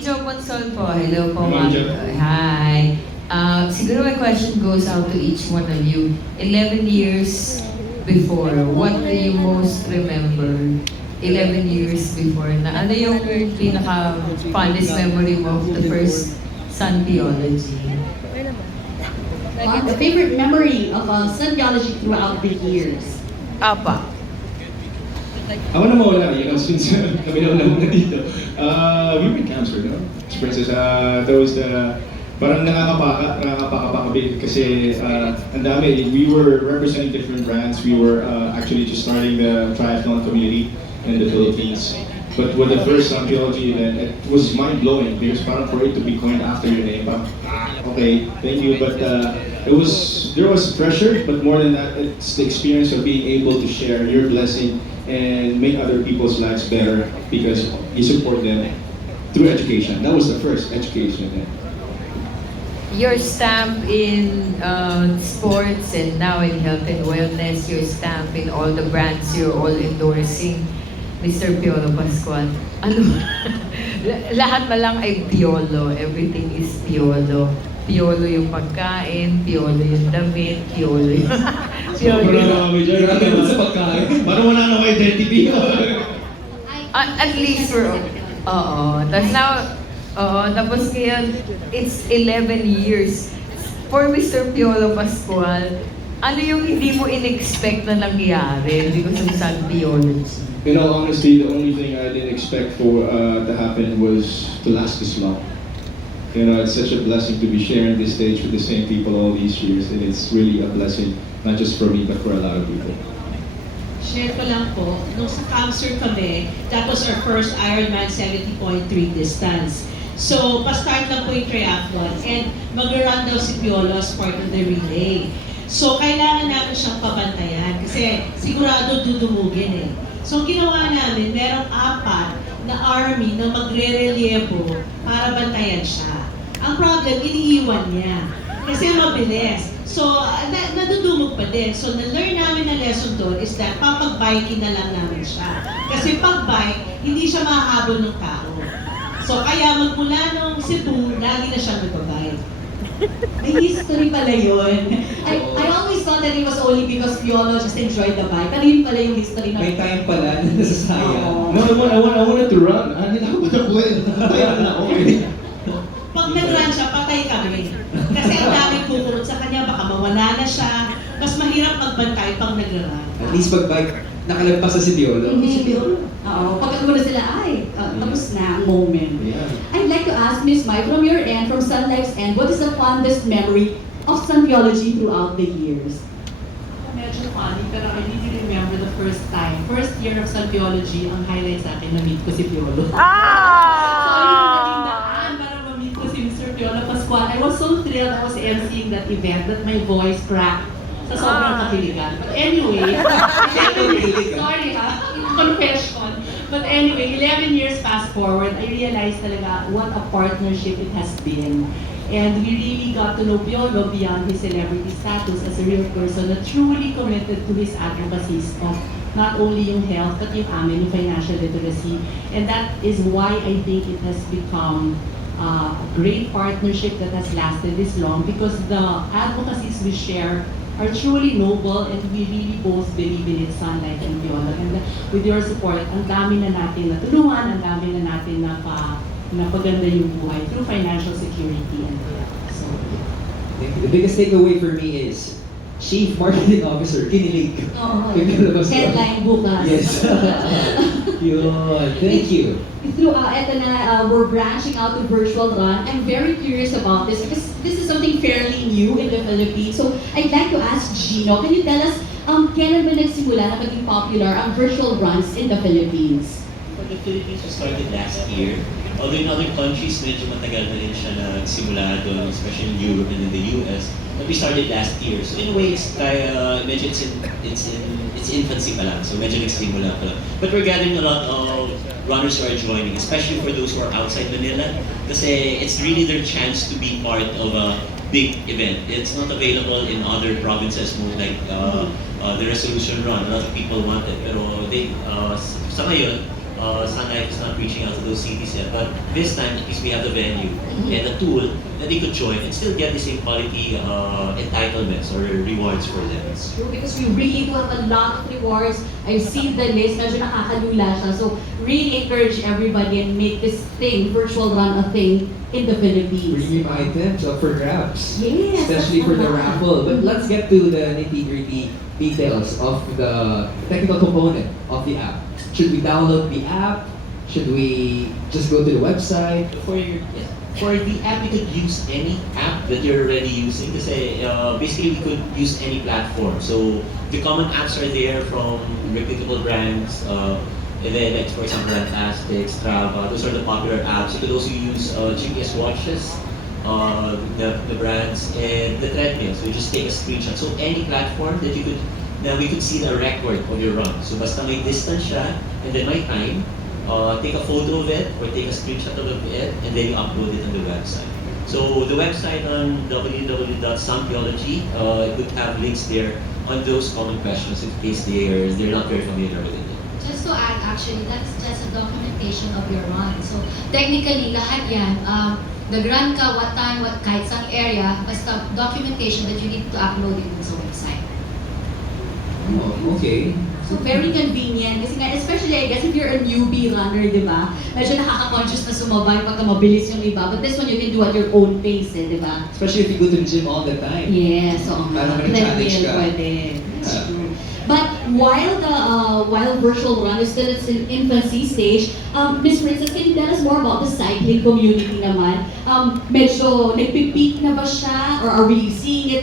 Jo Consol po. Hello po, Hello, ma'am. Jo. Hi. Siguro my question goes out to each one of you. 11 years before, what do you most remember? 11 years before, na ano yung pinaka-fondest memory mo of the first sunpiology? The favorite memory of sunpiology throughout the years. Apa. Ako na mawala, since kami na muna dito. We were in cancer, no? Experiences, that was the, parang nakakapaka pa kami kasi ang dami, we were representing different brands. We were actually just starting the triathlon community in the Philippines. But with the first sunpiology event, it was mind-blowing because parang for it to be coined after your name, parang, okay, thank you, but there was pressure, but more than that, it's the experience of being able to share your blessing and make other people's lives better because you support them through education. That was the first education. Your stamp in sports and now in health and wellness, your stamp in all the brands you're all endorsing, Mr. Piolo Pascual. Ano? Lahat na lang ay Piolo. Everything is Piolo. Piolo yung pagkain, Piolo yung damit, Piolo yung... Piolo yung... Grabe sa pagkain. Parang wala nang identity. At least we're... Oo. Tapos now... Oo. Tapos ngayon, it's 11 years. For Mr. Piolo Pascual, ano yung hindi mo in-expect na nangyari because of sunpiology? In all honesty, the only thing I didn't expect for to happen was to last this long. It's such a blessing to be sharing this stage with the same people all these years, and it's really a blessing, not just for me, but for a lot of people. Share ko lang po, nung sa cancer kami, that was our first Ironman 70.3 distance. So, pa-start lang po yung triathlon, and mag-run daw si Piolo as part of the relay. So, kailangan namin siyang pabantayan, kasi sigurado dudumugin eh. So, ginawa namin, merong 4 na army na magre-relievo para bantayan siya. Ang problem, iniiwan niya. Kasi mabilis. So, nadudumog pa din. So, na-learn namin na lesson doon is that papag-biking na lang namin siya. Kasi pag-bike, hindi siya mahahabol ng tao. So, kaya magmula nung Cebu, lagi na siyang nagpabike. May history pala yun. I always thought that it was only because Piolo just enjoyed the bike. Pero yun pala yung history na... May time pala na nasasayang. No, I wanted to run. Hindi ako patapuin. Kaya na ako. Pag nag-run siya, patay kami. Kasi ang daming kukulot sa kanya, baka mawala na siya. Mas mahirap magbantay pag nag-run. At least pag bike, nakalagpas sa si Piolo. Si Piolo. Oo. Pag na sila, tapos na ang moment. Yeah. I'd like to ask Miss Mai, from your end, from Sun Life's end, what is the fondest memory of sunpiology throughout the years? Medyo funny, pero I really remember the first time. First year of sunpiology, ang highlight sa akin, na-meet ko si Piolo. So, yung naging daan para ma-meet ko si Mr. Piolo Pascual. I was so thrilled. I was emceeing that event that my voice cracked sa sobrang kakiligan. But anyway, sorry ha, confession. But anyway, 11 years fast forward, I realized talaga what a partnership it has been. And we really got to know Piolo beyond his celebrity status as a real person na truly committed to his advocacies of not only yung health, but yung amin, yung financial literacy. And that is why I think it has become a great partnership that has lasted this long, because the advocacies we share are truly noble, and we really both believe in it, Sunlight and Piolo. And with your support, ang dami na natin natulungan, ang dami na natin napaganda yung buhay through financial security and so. The biggest takeaway for me is Chief Marketing Officer, kinilig. Headline bukas. Yes. Yun. Thank you. Eto na, we're branching out to virtual run. I'm very curious about this because this is something fairly new in the Philippines. So I'd like to ask Gino, can you tell us, kailan ba nagsimula na maging popular ang virtual runs in the Philippines? For the Philippines, we started last year. Although in other countries, medyo matagal na rin siya nagsimula doon, especially in Europe and in the US. But we started last year. So in a way, it's medyo it's infancy pa lang. So medyo nagsimula pa lang. But we're gathering a lot of runners who are joining, especially for those who are outside Manila. Kasi it's really their chance to be part of a big event. It's not available in other provinces, more like the resolution run. A lot of people want it. Pero sa ngayon, Sun Life is not reaching out to those cities yet. But this time, at least we have the venue and the tool that they could join and still get the same quality entitlements or rewards for them. It's true because we really do have a lot of rewards. I've seen the list, medyo nakakalula siya. So really encourage everybody and make this thing, virtual run, a thing in the Philippines. Premium items up for grabs. Yes, Especially that's for the naman. raffle. But let's get to the nitty-gritty details of the technical component of the app. Should we download the app? Should we just go to the website? For the app, you could use any app that you're already using. Kasi basically, we could use any platform. So the common apps are there from reputable brands. And then, like for example, Elastic, Strava, those are the popular apps. You could also use GPS watches, the brands, and the treadmills. So you just take a screenshot. So any platform that you could, now we could see the record of your run. So basta may distance siya, and then may time, take a photo of it, or take a screenshot of it, and then you upload it on the website. So the website on www.sunpiology, it would have links there on those common questions in case they're not very familiar with it. Just to add, actually, that's just a documentation of your run. So, technically, lahat yan, nag-run ka, what time, kahit saan area, basta documentation that you need to upload it sa website. Oh, okay. So very convenient. Kasi nga, especially I guess if you're a newbie runner, di ba? Medyo nakaka-conscious na sumabay pagka mabilis yung iba. But this one, you can do at your own pace, di ba? Especially if you go to the gym all the time. Yes, so Parang may challenge treadmill ka. pwede. That's Yeah. true. But while virtual run is still its infancy stage, Miss Princess, can you tell us more about the cycling community naman? Medyo nagpipeak na ba siya? Or are we seeing it